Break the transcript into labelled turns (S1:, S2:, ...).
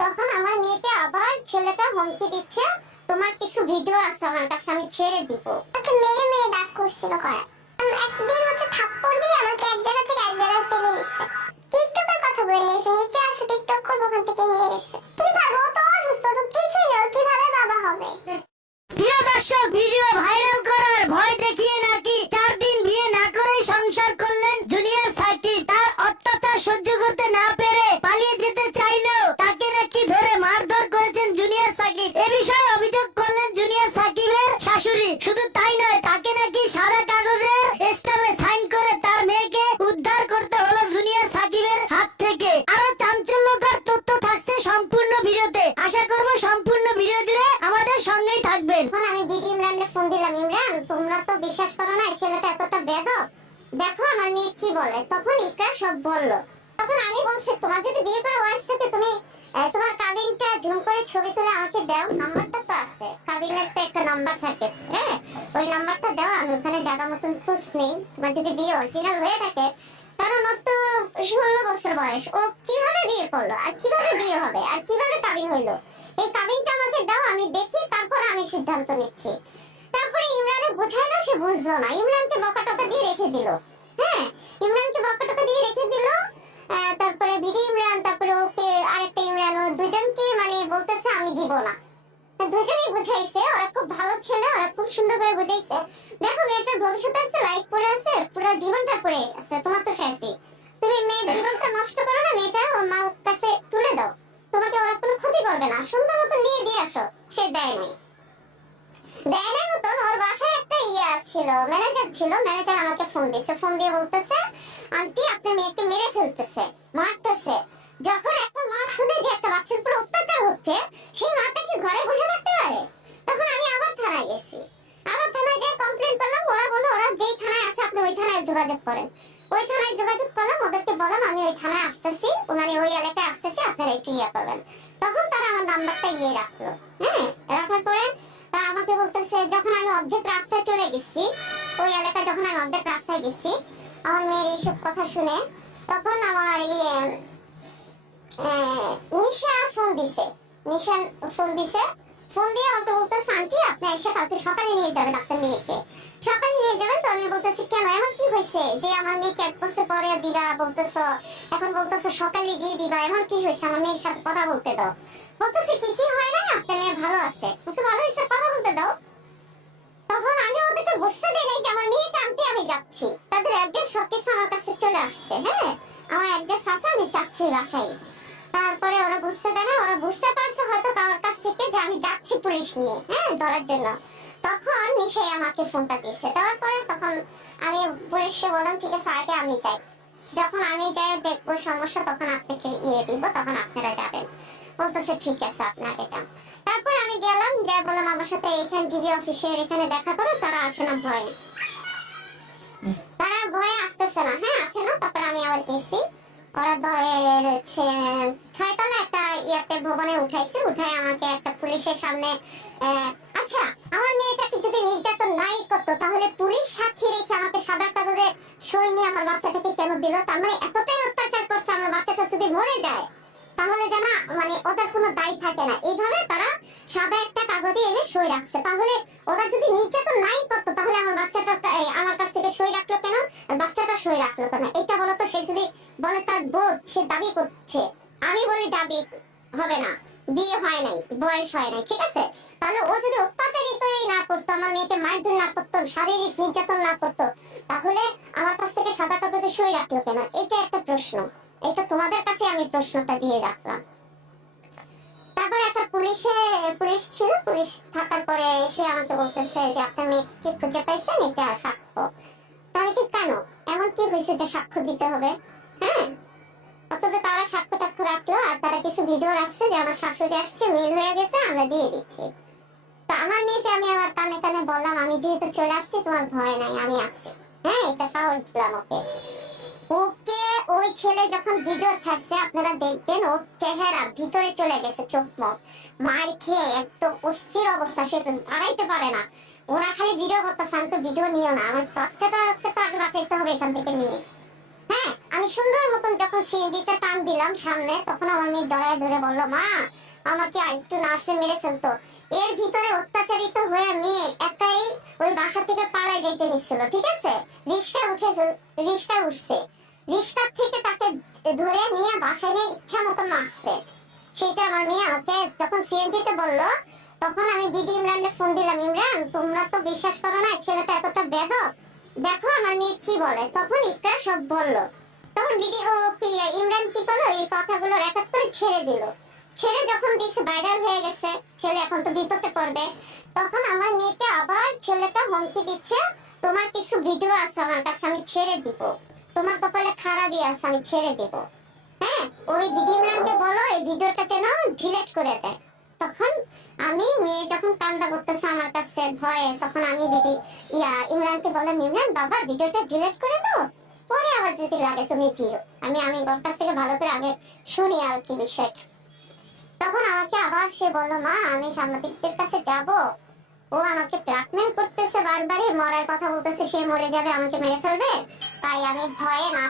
S1: তখন আমার মেয়েতে আবার ছেলেটা হুমকি দিচ্ছে, তোমার কিছু ভিডিও আছে আমার কাছে, আমি ছেড়ে দিব।
S2: ওকে মেরে মেরে ডাক করছিল করা। একদিন হচ্ছে থাপ্পড় দিয়ে আমাকে এক জায়গা থেকে এক জায়গায় ফেলে দিচ্ছে।
S3: শাশুড়ি, শুধু তাই নয়, তাকে নাকি সাদা কাগজের স্টামে সাইন করে তার মেয়েকে উদ্ধার করতে হলো জুনিয়র সাকিবের হাত থেকে। আরও চাঞ্চল্যকর তথ্য থাকছে সম্পূর্ণ ভিডিওতে। আশা করব সম্পূর্ণ ভিডিও জুড়ে আমাদের সঙ্গেই থাকবেন।
S1: এখন আমি বিডি ইমরানকে ফোন দিলাম, ইমরান, তোমরা তো বিশ্বাস করো না ছেলেটা এতটা বেদক দেখো, আমার মেয়ে কি বলে? তখন ইকরা সব বলল। তখন আমি বলছি, তোমার তোমার যদি বিয়ে অরিজিনাল হয়ে থাকে কারণ ওর তো ষোলো বছর বয়স। ও কীভাবে বিয়ে করল? আর কীভাবে বিয়ে হবে? আর কীভাবে কাবিন হইল? এই কাবিনটা আমাকে দাও, আমি দেখি, তারপর আমি সিদ্ধান্ত নিচ্ছি। তারপরে ইমরানে বোঝাইলো, সে বুঝলো না। ইমরানকে বকা টকা দিয়ে রেখে দিল। হ্যাঁ ইমরানকে বকা টকা দিয়ে রেখে দিল। তারপরে বিডি ইমরান, তারপরে ওকে আরেকটা ইমরান, ও দুজনকে মানে বলতেছে, আমি দিব না। বুঝাইছে, ওরা খুব ভালো ছেলে, ওরা খুব সুন্দর করে বুঝাইছে। দেখো, মেয়েটার ভবিষ্যৎ আছে লাইফ পড়ে আছে, পুরো জীবনটা পড়ে আছে, তোমার তো শেষই তুমি মেয়ের জীবনটা নষ্ট করো না, মেয়েটা ওর মার কাছে তুলে দাও। তোমাকে ওরা কোনো ক্ষতি করবে না, সুন্দর মতো নিয়ে দিয়ে আসো, সে দেয় নাই। দেয় নাই মতন ওর বাসায় একটা ইয়ে ছিল ম্যানেজার ছিল ম্যানেজার আমাকে ফোন দিয়েছে ফোন দিয়ে বলতেছে আন্টি আপনার মেয়েকে মেরে ফেলতেছে মারতেছে যখন একটা মা শুনে যে একটা বাচ্চার উপর অত্যাচার হচ্ছে সেই মাটা কি ঘরে বসে থাকতে পারে তখন আমি আবার থানায় গেছি আবার থানায় যেয়ে কমপ্লেন করলাম ওরা বলল ওরা যেই থানায় আছে আপনি ওই থানায় যোগাযোগ করেন। ওই থানায় যোগাযোগ করলাম, ওদেরকে বললাম, আমি ওই থানায় আসতেছি মানে ওই এলাকায় আসতেছি, আপনারা একটু ইয়ে করবেন। তখন তারা আমার নাম্বারটা ইয়ে রাখল। হ্যাঁ রাখার পরে আমাকে বলতেছে, যখন আমি অর্ধেক রাস্তায় চলে গেছি, ওই এলাকায় যখন আমি অর্ধেক রাস্তায় গেছি, আমার মেয়ের এইসব কথা শুনে, তখন আমার ইয়ে নিশা ফোন দিছে, নিশা ফোন দিছে ফোন দিয়ে আমাকে বলতেছে আন্টি আপনি এসে কালকে সকালে নিয়ে যাবেন আপনার মেয়েকে। সকালে নিয়ে যাবেন তো? আমি বলতেছি, কেন? এমন কি হয়েছে যে আমার মেয়েকে এক বছর পরে দিবা? বলতেছো, এখন বলতেছো সকালে দিয়ে দিবা। এমন কি হয়েছে? আমার মেয়ের সাথে কথা বলতে দাও। বলতেছে, কিছুই হয় না আপনার মেয়ে ভালো আছে। ওকে ভালো হয়েছে? কথা বলতে দাও। তখন আমি ওদেরকে বুঝতে নাই যে আমার মেয়েকে আনতে আমি যাচ্ছি। তাদের অ্যাড্রেস আমার কাছে চলে আসছে হ্যাঁ? আমার অ্যাড্রেস আছে, আমি বাসায়। তারপরে ওরা বুঝতে দেয় না ওরা বুঝতে পারছে হয়তো কারোর কাছ থেকে যে আমি যাচ্ছি পুলিশ নিয়ে হ্যাঁ ধরার জন্য। তখন নিশাই আমাকে ফোনটা দিচ্ছে দেওয়ার পরে তখন আমি পুলিশকে বললাম ঠিক আছে আগে আমি যাই। যখন আমি যাই দেখব সমস্যা তখন আপনাকে ইয়ে দিব তখন আপনারা যাবেন। বলতেছে ঠিক আছে আপনাকে যান। তারপর আমি গেলাম যা বললাম আমার সাথে এইখানে টিভি অফিসের এখানে দেখা করো তারা আসে না ভয়ে। তারা ভয়ে আসতেছে না হ্যাঁ আসে না। তারপর আমি আবার গেছি। ওরা ছয়তলা একটা ইয়াতে ভবনে উঠাইছে উঠাই আমাকে একটা পুলিশের সামনে আচ্ছা আমার মেয়েটাকে যদি নির্যাতন নাই করতো, তাহলে পুলিশ সাক্ষী রেখে আমাকে সাদা কাগজে সই নিয়ে আমার বাচ্চাটাকে কেন দিল? তার মানে এতটাই অত্যাচার করছে আমার বাচ্চাটা যদি মরে যায়, তাহলে যেন মানে ওদের কোনো দায় থাকে না। এইভাবে তারা সাদা একটা কাগজে এনে সই রাখছে। তাহলে ওরা যদি নির্যাতন নাই করতো, তাহলে আমার বাচ্চাটা বলে তার বোধ সে দাবি করছে। আমি বলি দাবি হবে না। বিয়ে হয় নাই, বয়স হয় নাই, ঠিক আছে? তাহলে ও যদি অত্যাচারিতই না করতো, আমার মেয়েকে মারধর না করতো, শারীরিক নির্যাতন না করতো, তাহলে আমার কাছ থেকে সাদা কাগজে সই রাখল কেন? এটা একটা প্রশ্ন। এটা তোমাদের কাছে আমি প্রশ্নটা দিয়ে রাখলাম। তারপরে একটা পুলিশে, পুলিশ ছিল, পুলিশ থাকার পরে সে আমাকে বলতেছে যে, আপনার মেয়েকে কি খুঁজে পাইছেন? এটা সাক্ষ্য। তা আমি কি কেন? এমন কি হয়েছে যে সাক্ষ্য দিতে হবে? হ্যাঁ। ভিডিও হয়ে ছাড়ছে, আপনারা দেখবেন ওর চেহারা ভিতরে চলে গেছে চোখ মুখ মার খেয়ে একদম অস্থির অবস্থা, সে দাঁড়াইতে পারে না। ওরা খালি ভিডিও করতেছে, আমি তো ভিডিও নিও না। আমার বাচ্চাটাকে তো আগে বাঁচাইতে হবে এখান থেকে নিয়ে। হ্যাঁ আমি সুন্দর মতন যখন সিএনজিটা টান দিলাম সামনে, তখন আমার মেয়ে জড়ায় ধরে বলল, মা, আমাকে আরেকটু না মেরে ফেলতো। এর ভিতরে অত্যাচারিত হয়ে মেয়ে একাই ওই বাসা থেকে পালায় যেতে নিচ্ছিল ঠিক আছে? রিস্কায় উঠে রিস্কায় উঠছে। রিস্কার থেকে তাকে ধরে নিয়ে বাসায় নিয়ে ইচ্ছা মতো মারছে। সেটা আমার মেয়ে আমাকে যখন সিএনজিতে বলল, তখন আমি বিডি ইমরানকে ফোন দিলাম, ইমরান, তোমরা তো বিশ্বাস করো না, ছেলেটা এতটা বেদক। দেখো আমার মেয়ে কি বলে। তখন ইকরা সব বলল। তখন বিডি ও ইমরান কি করল? এই কথাগুলো রেকর্ড করে ছেড়ে দিল। ছেড়ে যখন দিছে ভাইরাল হয়ে গেছে, ছেলে এখন তো বিপদে পড়বে। তখন আমার মেয়েকে আবার ছেলেটা হুমকি দিচ্ছে, তোমার কিছু ভিডিও আছে আমার কাছে, আমি ছেড়ে দিব। তোমার কপালে খারাপই আছে, আমি ছেড়ে দিব। হ্যাঁ ওই ভিডিও ইমরানকে বলো, এই ভিডিওটা যেন ডিলিট করে দেয়। তখন আমি মেয়ে যখন কান্দা করতেছে আমার কাছে ভয়ে, তখন আমি ভিডি ইয়া ইমরানকে বললাম, ইমরান বাবা, ভিডিওটা ডিলিট করে দাও, পরে আবার যদি লাগে তুমি দিও। আমি আমি ওর কাছ থেকে ভালো করে আগে শুনি আর কি বিষয়টা। তখন আমাকে আবার সে বলল, মা, আমি সাংবাদিকদের কাছে যাব। ও আমাকে ব্ল্যাকমেল করতেছে বারবারই, মরার কথা বলতেছে, সে মরে যাবে, আমাকে মেরে ফেলবে। তাই আমি ভয়ে না